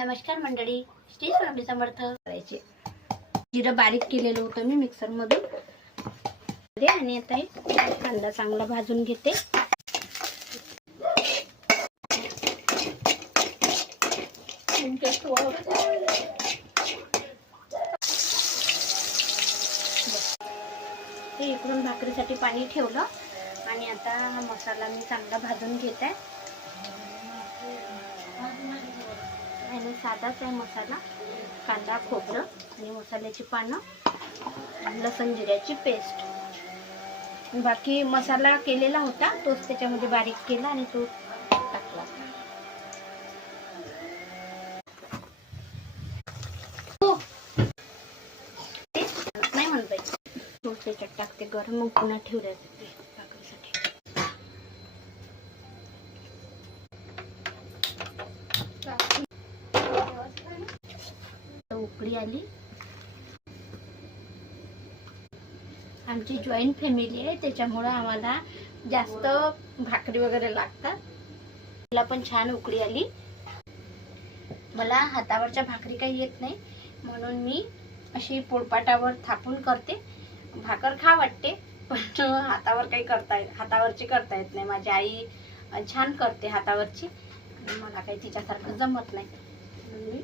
नमस्कार मंडळी, श्री स्वामी समर्थ. करायचे जिरं बारीक केलेलं होतं मी मिक्सर मधून आणि आता कांदा चांगला भाजून घेते. इकडून भाकरीसाठी पाणी ठेवलं आणि आता हा मसाला मी चांगला भाजून घेत आहे. आणि साधाच आहे मसाला, कांदा खोबरं आणि मसाल्याची पानं, लसूण जिऱ्याची पेस्ट. बाकी मसाला केलेला होता तोच त्याच्यामध्ये बारीक केला आणि तो टाकला. नाही म्हणता तो त्याच्यात टाकते गरम, मग पुन्हा ठेवले भाकरीसाठी. उकळी आली. आमची जॉईंट फॅमिली आहे त्याच्यामुळे आम्हाला जास्त भाकरी वगैरे लागतात. मला पण छान उकळी आली. मला हातावरच्या भाकरी काही येत नाही म्हणून मी अशी पोळपाटावर थापून करते. भाकर खा वाटते पण हातावरची करता येत नाही. माझी आई छान करते हातावरची, मला काही तिच्यासारखं जमत नाही म्हणून मी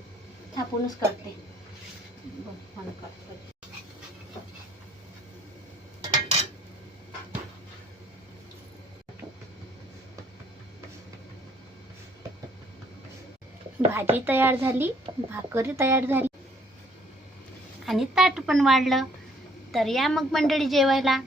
थापूनच करते. भाजी तयार झाली, भाकरी तयार झाली आणि ताट पण वाढलं. तर या मग मंडळी जेवायला.